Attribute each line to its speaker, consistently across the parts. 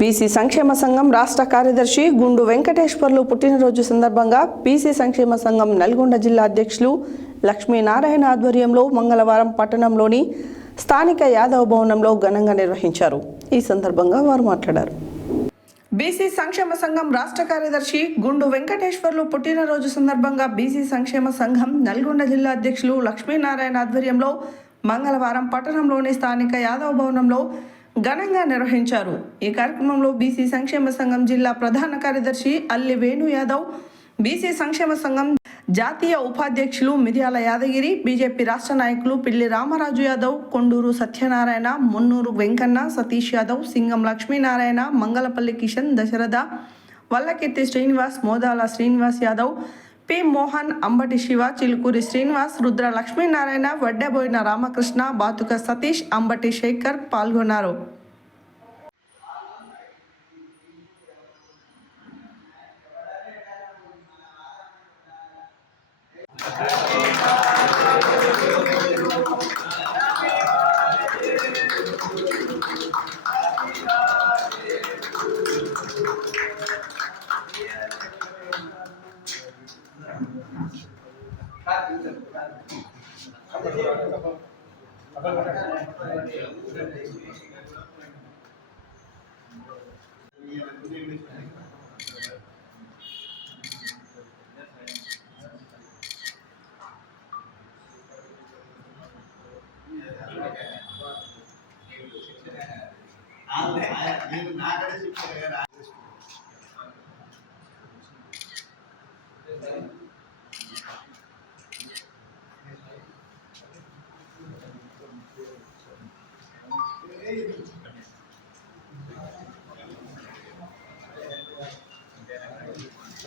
Speaker 1: BC సంక్షేమ సంఘం రాష్ట్ర కార్యదర్శి గుండు వెంకటేశ్వర్లు పుట్టినరోజు సందర్భంగా బీసీ సంక్షేమ సంఘం నల్గొండ జిల్లా అధ్యక్షులు లక్ష్మీనారాయణ ఆధ్వర్యంలో మంగళవారం పట్టణంలోని స్థానిక యాదవ భవనంలో ఘనంగా నిర్వహించారు. ఈ సందర్భంగా వారు మాట్లాడారు. బీసీ సంక్షేమ సంఘం రాష్ట్ర కార్యదర్శి గుండు వెంకటేశ్వర్లు పుట్టినరోజు సందర్భంగా బీసీ సంక్షేమ సంఘం నల్గొండ జిల్లా అధ్యక్షులు లక్ష్మీనారాయణ ఆధ్వర్యంలో మంగళవారం పట్టణంలోని స్థానిక యాదవ భవనంలో ఘనంగా నిర్వహించారు. ఈ కార్యక్రమంలో బీసీ సంక్షేమ సంఘం జిల్లా ప్రధాన కార్యదర్శి అల్లి వేణు యాదవ్ బీసీ సంక్షేమ సంఘం జాతీయ ఉపాధ్యక్షులు మిర్యాల యాదగిరి బీజేపీ రాష్ట్ర నాయకులు పిల్లి రామరాజు యాదవ్ కొండూరు సత్యనారాయణ మున్నూరు వెంకన్న సతీష్ యాదవ్ సింగం లక్ష్మీనారాయణ మంగళపల్లి కిషన్ దశరథ వల్లకెత్తి శ్రీనివాస్ మోదాల శ్రీనివాస్ యాదవ్ పి. మోహన్ అంబటి శివ చిలుకూరి శ్రీనివాస్ రుద్ర లక్ష్మీనారాయణ వడ్డెబోయిన రామకృష్ణ బాతుక సతీష్ అంబటి శేఖర్ పాల్గొన్నారు.
Speaker 2: నాకడే చెప్పారు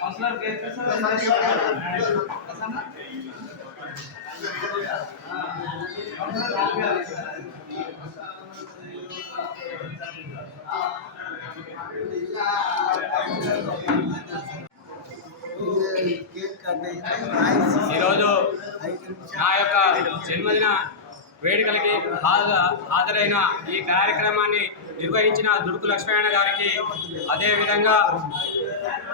Speaker 2: కౌన్సిలర్ గేట్ సార్ ఈరోజు నా యొక్క జన్మదిన వేడుకలకి హాజ- హాజరైన ఈ కార్యక్రమాన్ని నిర్వహించిన దుడుకు లక్ష్మీనారాయణ గారికి అదేవిధంగా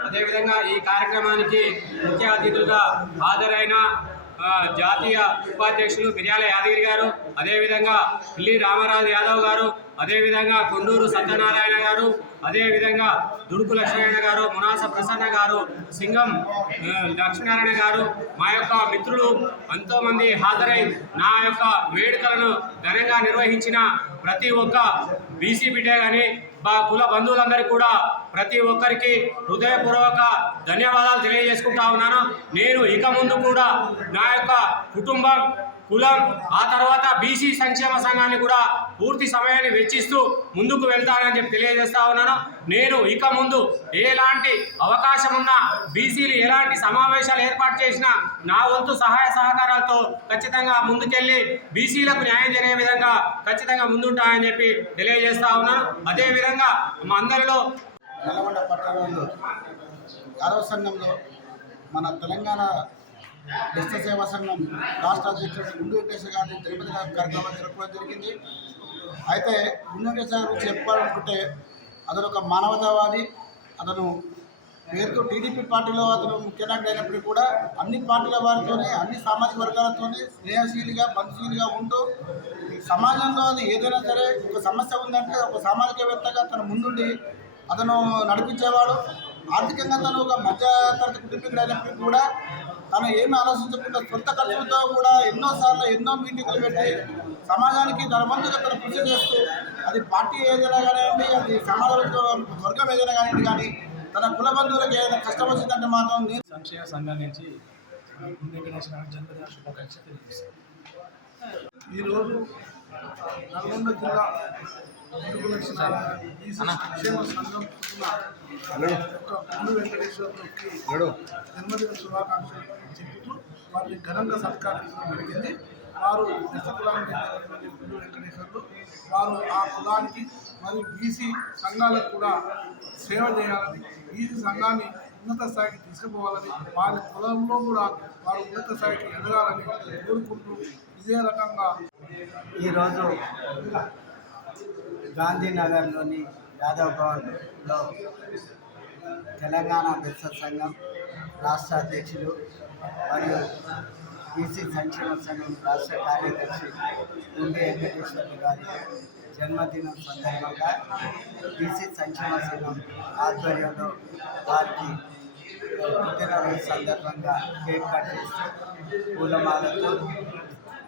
Speaker 2: అదేవిధంగా ఈ కార్యక్రమానికి ముఖ్య అతిథులుగా హాజరైన జాతీయ ఉపాధ్యక్షులు మిర్యాల యాదగిరి గారు అదేవిధంగా పిల్లి రామరాజు యాదవ్ గారు అదేవిధంగా కొండూరు సత్యనారాయణ గారు అదేవిధంగా దుడుకు లక్ష్మణ గారు మునాస ప్రసన్న గారు సింగం లక్ష్మీనారాయణ గారు మా యొక్క మిత్రులు ఎంతోమంది హాజరై నా యొక్క వేడుకలను ఘనంగా నిర్వహించిన ప్రతి ఒక్క బీసీ బిడ్డ కానీ మా కుల బంధువులందరికీ కూడా ప్రతి ఒక్కరికి హృదయపూర్వక ధన్యవాదాలు తెలియజేసుకుంటా ఉన్నాను. నేను ఇక ముందు కూడా నా యొక్క కుటుంబం కులం ఆ తర్వాత బీసీ సంక్షేమ సంఘాన్ని కూడా పూర్తి సమయాన్ని వెచ్చిస్తూ ముందుకు వెళ్తానని చెప్పి తెలియజేస్తా ఉన్నాను. నేను ఇక ముందు ఎలాంటి అవకాశం ఉన్నా బీసీలు ఎలాంటి సమావేశాలు ఏర్పాటు చేసినా నా వంతు సహాయ సహకారాలతో ఖచ్చితంగా ముందుకెళ్ళి బీసీలకు న్యాయం జరిగే విధంగా ఖచ్చితంగా ముందుంటాయని చెప్పి తెలియజేస్తా ఉన్నాను. అదేవిధంగా మా అందరిలో
Speaker 3: నల్లగొండ పట్టణంలో యాదవ సంఘంలో మన తెలంగాణ బెస్త సేవా సంఘం రాష్ట్ర అధ్యక్షుడు గుండు వెంకటేశ్వర గారి తిరుపతి గారి కార్యక్రమం జరపడం జరిగింది. అయితే గుండు వెంకటేశ్వర గారు చెప్పాలనుకుంటే అతను ఒక మానవతావాది అతను పేరుతో టీడీపీ పార్టీలో అతను ముఖ్య నాయకుడు అయినప్పటికీ కూడా అన్ని పార్టీల వారితోనే అన్ని సామాజిక వర్గాలతోనే స్నేహశీలిగా బంధుశీలిగా ఉంటూ సమాజంలో అది ఏదైనా సరే ఒక సమస్య ఉందంటే ఒక సామాజికవేత్తగా తన ముందుండి అతను నడిపించేవాడు. ఆర్థికంగా తను ఒక మధ్యతరగతి కుటుంబీకుడు అయినప్పటికీ కూడా తను ఏమి ఆలోచించకుండా సొంత ఖర్చులతో కూడా ఎన్నోసార్లు ఎన్నో మీటింగులు పెట్టి సమాజానికి తన వంతుగా తను కృషి చేస్తూ అది పార్టీ ఏదైనా కానివ్వండి అది సమాజ వర్గం ఏదైనా కానివ్వండి కానీ తన కుల బంధువులకి ఏదైనా కష్టం వచ్చిందంటే మాత్రం నేను
Speaker 4: సంక్షేమ సంఘం నుంచి
Speaker 5: ఈరోజు నల్గొండ జిల్లా ఈ సంక్షేమ సంఘం యొక్క గుండు వెంకటేశ్వరుకి జన్మదిన శుభాకాంక్షలు చెబుతూ వారిని ఘనంగా సత్కరించడం జరిగింది వారు ఎస్ కులానికి చెందినటువంటి గుండు వారు ఆ కులానికి మరియు బీసీ సంఘాలకు కూడా సేవ చేయాలని బీసీ సంఘాన్ని ఉన్నత స్థాయికి తీసుకుపోవాలని వారి కులంలో కూడా వారు ఉన్నత స్థాయికి ఎదగాలని కోరుకుంటూ ఇదే రకంగా
Speaker 6: ఈరోజు గాంధీనగర్లోని యాదవ్ భవన్లో తెలంగాణ బిజినెస్ సంఘం రాష్ట్ర అధ్యక్షులు మరియు బీసీ సంక్షేమ సంఘం రాష్ట్ర కార్యదర్శి గుండె వెంకటేశ్వర గారి జన్మదినం సందర్భంగా బీసీ సంక్షేమ సంఘం ఆధ్వర్యంలో వారికి పుట్టినరోజు సందర్భంగా కేక్ కట్ చేస్తూ పూలమాలతో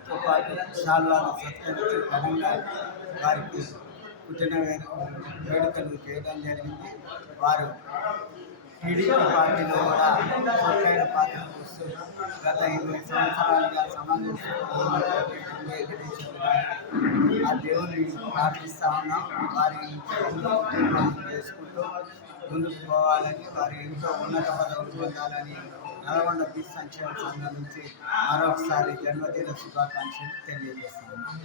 Speaker 6: తో పాటు శాల్వాలు సత్కరించి ఘనంగా వారికి పుట్టిన వేడుకలు చేయడం జరిగింది. వారు టీడీపీ పార్టీలో కూడా ముఖ్యమైన పాత్ర పోస్తూ గత ఇరవై సంవత్సరాలుగా సమాజం ఆ దేవుని ప్రార్థిస్తా ఉన్నాం. వారి చేసుకుంటూ ముందుకు పోవాలని వారి ఎంతో ఉన్నత పదవులు పొందాలని నల్గొండ బీచ్ సంక్షేమ సంఘం నుంచి మరొకసారి జన్మదిన శుభాకాంక్షలు తెలియజేస్తున్నాను.